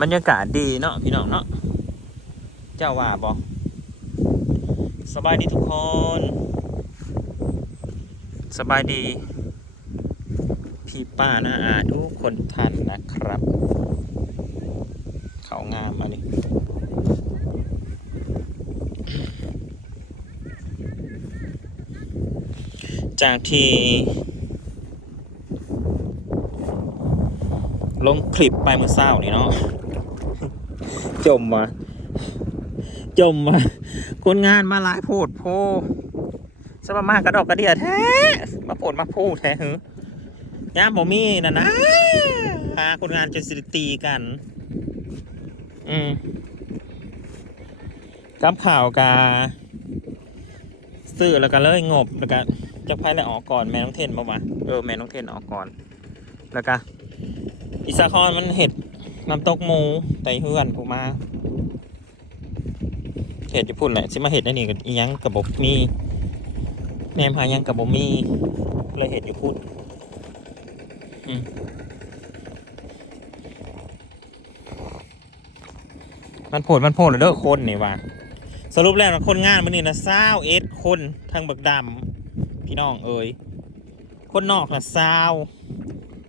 บรรยากาศดีเนาะพี่น้องเนาะเจ้าว่าบอกสบายดีทุกคน สบายดี พี่ป้านะอาทุกคนทันนะครับ เขางามมานี่จากที่ลงคลิปไปเมื่อเช้านี่เนาะ จมมาจมมาคนงานมาหลายโพดโพสมามากระดอกกระเดียแท้มาโพดมาพูดแท้หือยามบ่มีน่ะนะหาคนงานจะสิตีกัน อืมกับข่าวกาซื้อแล้วก็เลยงบแล้วก็จะไพ่แล้วออกก่อนแม่น้องเทนบ่วะเออแม่น้องเทนออกก่อนแล้วก็อิสาคอนมันเห็ดน้ำตกหมูไตเฮือน มา เห็ดจะพูดแหละสิมาเห็ดได้นี่กับอียังกับบมีแนมหายังกับบมีเลยเห็ดอยู่พูดมันโผดมันโผดเด้อคนนี่ว่ะสรุปแล้วนะคนงานมันนี่นะเศร้าเอ็ดคนทางบักดำพี่น้องเอ้ยคนนอกนะเศร้า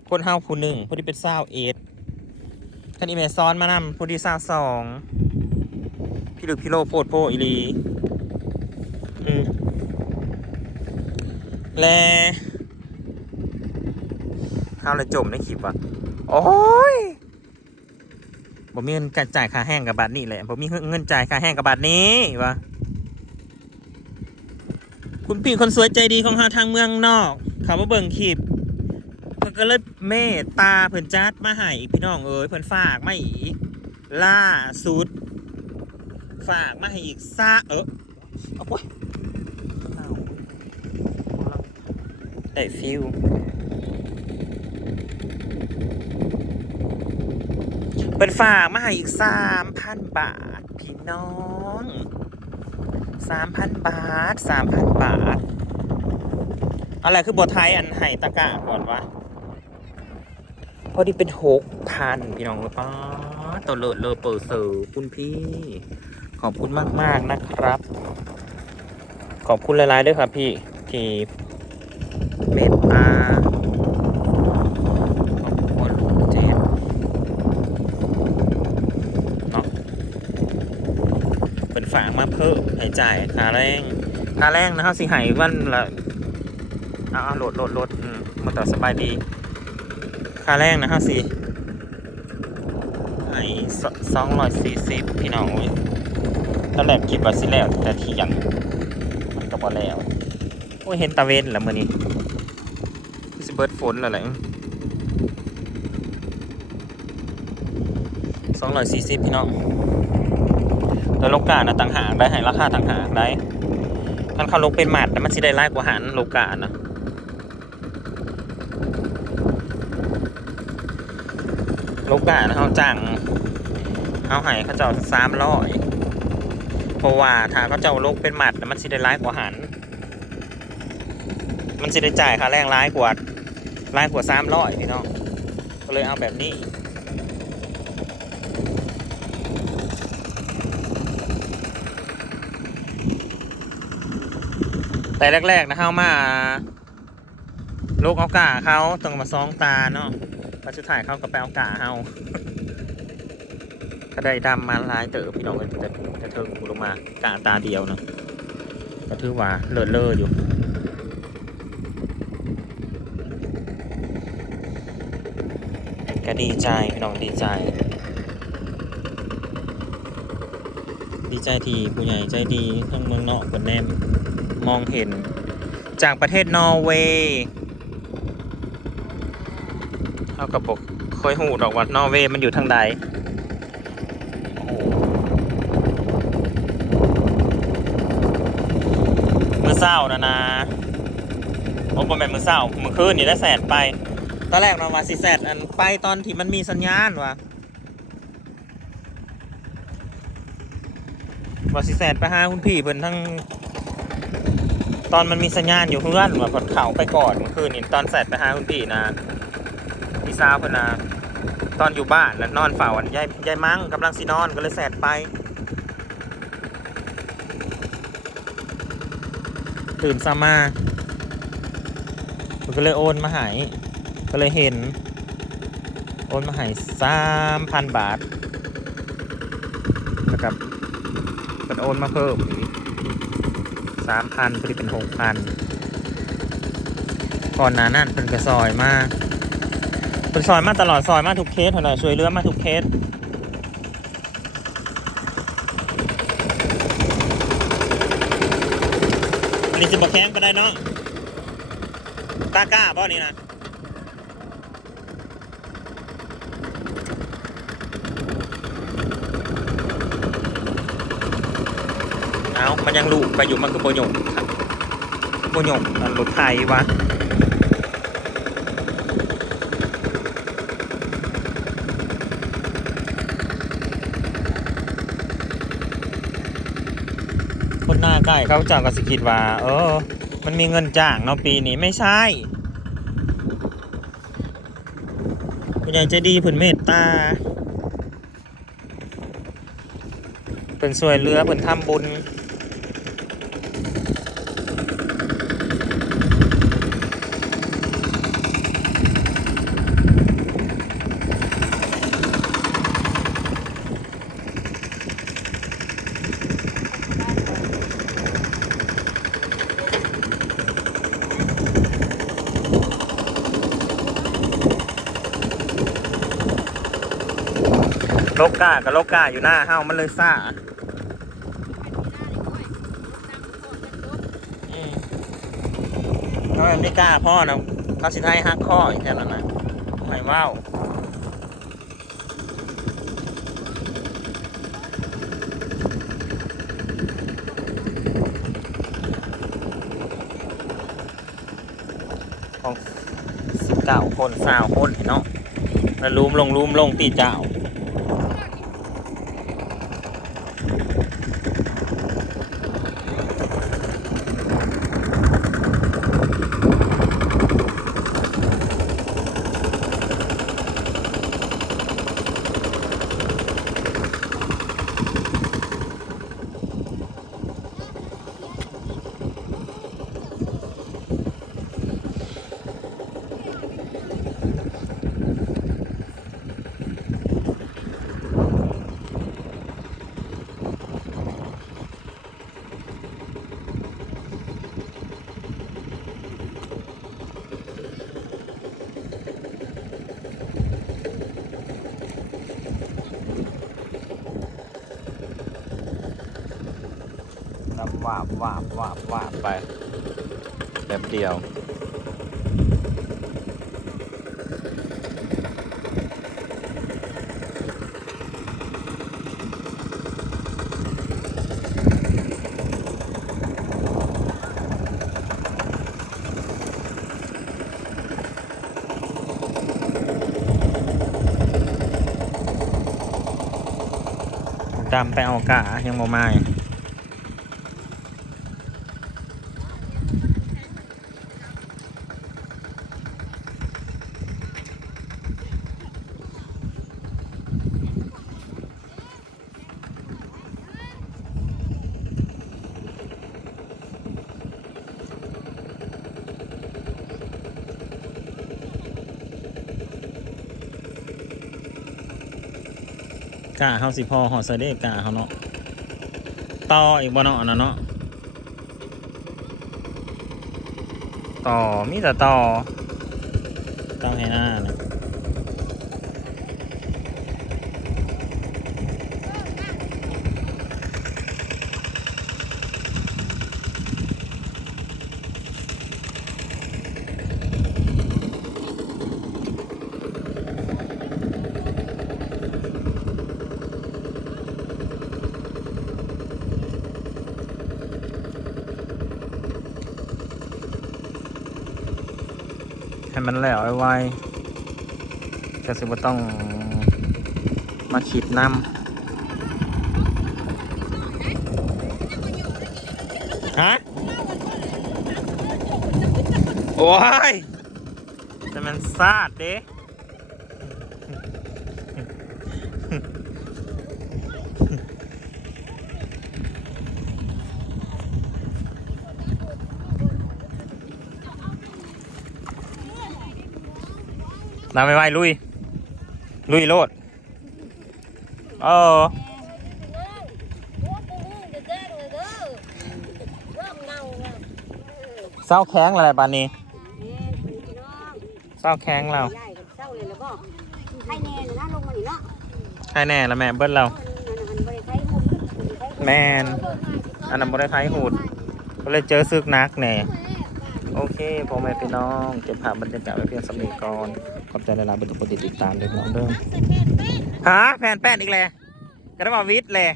คนเฮาผู้หนึ่งผู้ที่เป็นสาวเอ็ด ท่านอีเมซอนมานำผู้ที่สาสองพี่ลึกพี่โลโพดโพอีลีอืมและข้าวเลยจมในคลิปว่ะโอ้ยผมมีเงินจ่ายค่าแห้งกับบัตรนี่แหละผมมีเงินจ่ายค่าแห้งกับบัตรนี้วะคุณพี่คนสวยใจดีของเฮาทางเมืองนอก เขามาเบิ่งคลิป นก็เลยเมตตาเพิ่นจัดมาให้อีกพี่น้องเอ้ยเพิ่นฝากมาอีกล่าสุด ฝากมาให้อีกซาเออเอาไปได้ฟิวเพิ่นฝากมาให้อีกสามพันบาท พี่น้องสามพันบาทสามพันบาท อะไรคือบทไทยอันไห้ตะกะก่อนวะ พอดีเป็นหกพันพี่น้องเลยป้าตัวเลอะเลอเปิดเซอร์คุณพี่ ขอบคุณมากๆนะครับ ขอบคุณหลายๆด้วยครับพี่ที่เมตตาขอบคุณเจนเนาะเป็นฝากมาเพิ่มห้จ่ายค่าแรงค่าแรงนะครับสิหายวันละเอ่าโหลดโหลดโหลดมันต่อสบายดีาแรงนะฮะสิไอ้สองร้อยสี่สิบพี่น้องตอนแรกคิดว่าสิแล้วแต่ที่ยังมันก็บ่แล้วโอ้ยเห็นตาเวนแล้วมื้อนี้สิเบิดฝนแล้วแหละสองร้อยสี่สิบพี่น้องแต่โลกานะต่างหากได้ให้ราคาต่างหากได้คันเขาลงเป็นหมัดแต่มันสิได้รายกว่าหันโลกานะ ลูกกานเขาจังเขาให้เขาเจ้าสามร้อยเพราะว่าถ้าเขาเจ้าลูกเป็นหมัดมันสิได้ร้ายกว่าหัน มันสิได้จ่ายค่าแรงร้ายกว่าร้ายกว่าสามร้อยพี่น้องก็เลยเอาแบบนี้แต่แรกๆนะเขามาลูกเอากาเขาต้องมาซองตาเนาะ ปัจจุถ่ายเข้ากับแปลกาเฮาก็ได้ดำมาลายเต๋อพี่น้องเอ้ยแต่แต่เทิงกูลงมากาตาเดียวเนาะก็ถือว่าเลิศเล่ออยู่ก็ดีใจพี่น้องดีใจ ดีใจที่ผู้ใหญ่ใจดีทั้งเมืองนอกคนแนมมองเห็นจากประเทศนอร์เวย์ ท่ากับบอกเคยหูดอกว่านอเวมันอยู่ทางใดมือเศร้านะนะโอ้ประมาณมือเศร้ามือคืนนี่ได้แสดไป ตอนแรกเรามาสิแสดอันไปตอนที่มันมีสัญญาณวะว่าสิแสดไปหาคุณพี่เพิ่นทั้งตอนมันมีสัญญาณอยู่เพื่อนว่าเพิ่นเขาไปก่อนเมื่อคืนนี่ตอนแสดไปหาคุณพี่นะ สาวเพิ่นนะตอนอยู่บ้านแล้วนอนเฝ้าอันยายยายมั้งกำลังสินอนก็เลยแสดไปตื่นซามามันก็เลยโอนมาหายก็เลยเห็น โอนมาหายสามพันบาทนะครับเป็นโอนมาเพิ่มสามพันพอดีเป็นหกพันก่อนหน้านั้นเป็นกระซอยมาก เป็นซอยมาตลอดซอยมาทุกเคสเท่าไหร่ช่วยเหลือมาทุกเคสอันนี้จะมาแข้งก็ได้เนาะกล้ากล้าป่ะนี่นะเอามันยังลูกไปอยู่มันคือโบโยกครับโบโยกมันรถไทยวะ คนหน้าใกล้เขาจ้ากก็สิคิดว่า เออ มันมีเงินจ้างเนาะปีนี้ไม่ใช่คุณยายใจดีผืนเมตตาเป็นสวยเรือเป็นทำบุญ ลกากับโลกาอยู่หน้าเฮ้ามันเลยซ่าอืมเขาไม่กล้าพ่อนะเขาสิให้หักข้ออีกแค่นั้นนะไม่ว้าวของสิบเก้าคนสาวคนเนาะแล้วลุมลงลุมลงตีเจ้า น้ำ วาบวาบวาบวาบไปแบบเดียวดำไปเอากะยังบ่มาอยู่ กาเฮาสิพอหอดใส่เด้กาเฮาเนาะต่ออีกบ่เนาะอันะเนาะต่อมีแต่ต่อตั้งให้หน้านะ มันแล้วไวๆจะสิบ่ต้องมาขีดน้ำฮะโอ้ยแต่มันซาดเด้ นำไปไหวลุย ลุยโลดเออเศร้าแข้งอะไรบานนี้เศร้าแข้งเราให้แน่ละแน่ละแม่เบิ้ลเรา แมนอันนั้นบริไทยหูดก็เลยเจอซึกนักแน่ โอเคพ่อแม่พี่น้อง เก็บภาพบรรยากาศไว้เพียงสำนีก่อน บใจหลายๆเป็นทุกคนที่ติดตามเด็กน้องเด้อฮะแฟนแป้นอีกแล้วกระดาวิทย์เลย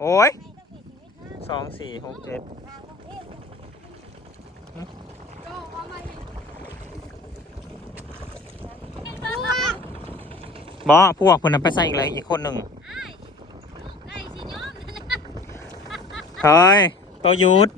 โอ้ยสองสี่หกเจ็ดบอพวกคนนั้นไปใส่อีกเลยอีกคนหนึ่งเฮ้ยตัวยุทธ